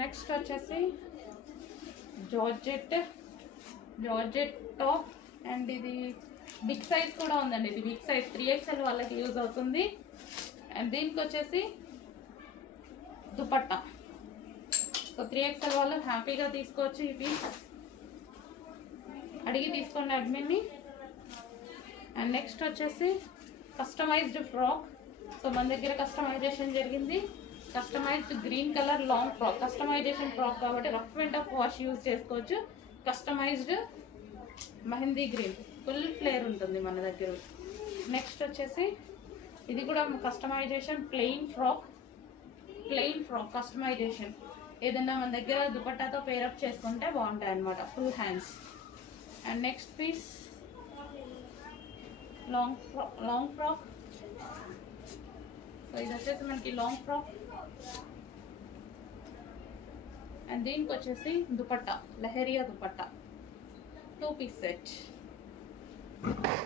Next వచ్చేసి georgette top and ఇది big size కూడా ఉందండి. ఇది బిగ్ సైజ్ 3XL వాళ్ళకి యూజ్ అవుతుంది. అండ్ దీనికి వచ్చేసి దుపట్టా. సో 3XL వాళ్ళు హ్యాపీగా తీసుకోవచ్చు. ఇవి అడిగి తీసుకోండి అడ్మిన్ని. అండ్ నెక్స్ట్ వచ్చేసి కస్టమైజ్డ్ ఫ్రాక్. సో మన దగ్గర కస్టమైజేషన్ జరిగింది. Customized green colour long frock. Customization frock కాబట్టి rough and tough wash use చేసుకోవచ్చు. Customized mehndi green full flare ఉంటుంది మన దగ్గర. నెక్స్ట్ వచ్చేసి ఇది కూడా కస్టమైజేషన్ ప్లెయిన్ ఫ్రాక్ కస్టమైజేషన్. ఏదైనా మన దగ్గర దుపట్టాతో పేరప్ చేసుకుంటే బాగుంటాయి అన్నమాట. Full hands. And next piece long frock. So ఇది వచ్చేసి మనకి లాంగ్ ఫ్రాక్. అండ్ దీనికి వచ్చేసి దుపట్టా, లహరియా దుపట్టా 2 పీస్ సెట్.